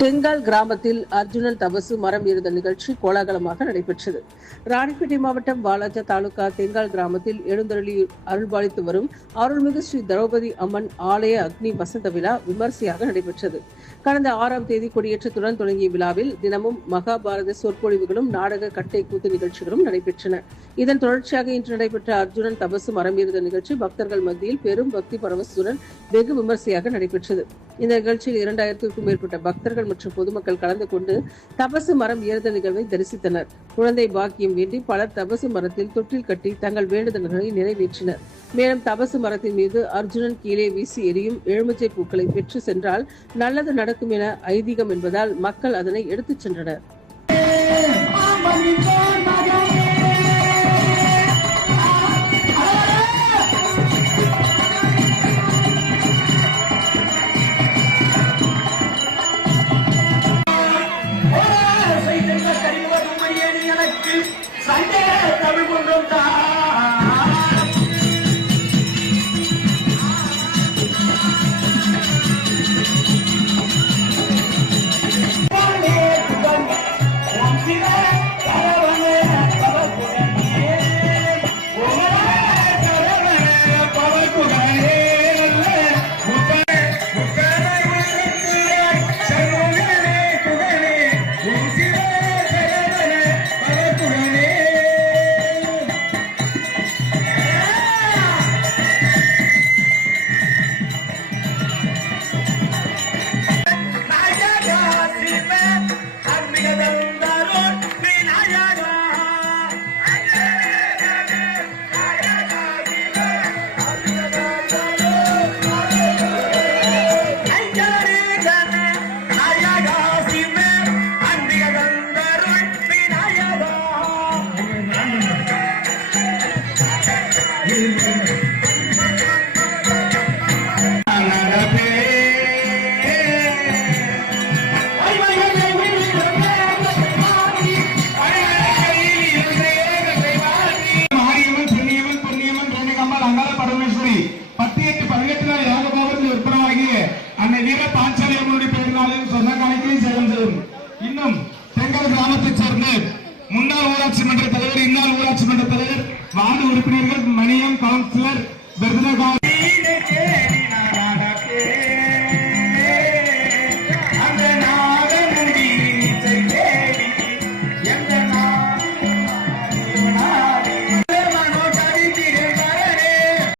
தெங்கால் கிராமத்தில் அர்ஜுனன் தபசு மரம் ஏறுதல் நிகழ்ச்சி கோலாகலமாக நடைபெற்றது. ராணிப்பேட்டை மாவட்டம் வாலாஜா தாலுகா தெங்கால் கிராமத்தில் எழுந்தருளி அருள்பாலித்து வரும் அருள்மிகு ஸ்ரீ திரௌபதி அம்மன் ஆலய அக்னி வசந்த விழா விமர்சையாக நடைபெற்றது. கடந்த 6ஆம் தேதி கொடியேற்றத்துடன் தொடங்கிய விழாவில் தினமும் மகாபாரத சொற்பொழிவுகளும் நாடக கட்டை கூத்து நிகழ்ச்சிகளும் நடைபெற்றன. இதன் தொடர்ச்சியாக இன்று நடைபெற்ற அர்ஜுனன் தபசு மரம் ஏறுதல் நிகழ்ச்சி பக்தர்கள் மத்தியில் பெரும் பக்தி பரவசுடன் வெகு விமர்சையாக நடைபெற்றது. இந்த நிகழ்ச்சியில் 2000க்கும் மேற்பட்ட பக்தர்கள் மற்றும் பொதுமக்கள் கலந்து கொண்டு தபசு மரம் ஏறுதல் நிகழ்வை தரிசித்தனர். குழந்தை பாக்கியம் வேண்டி பலர் தபசு மரத்தில் தொட்டில் கட்டி தங்கள் வேண்டுதல்களை நிறைவேற்றினர். மேலும் தபசு மரத்தின் மீது அர்ஜுனன் கீழே வீசி எரியும் எலுமிச்சை பூக்களை பெற்று சென்றால் நல்லது நடக்கும் என ஐதீகம் என்பதால் மக்கள் அதனை எடுத்துச் சென்றனர். இன்னும் தெங்கால் கிராமத்தைச் சேர்ந்த முன்னாள் ஊராட்சி மன்ற தலைவர், இன்னாள் ஊராட்சி மன்ற தலைவர், வார்டு உறுப்பினர்கள், மணியம் கவுன்சிலர்,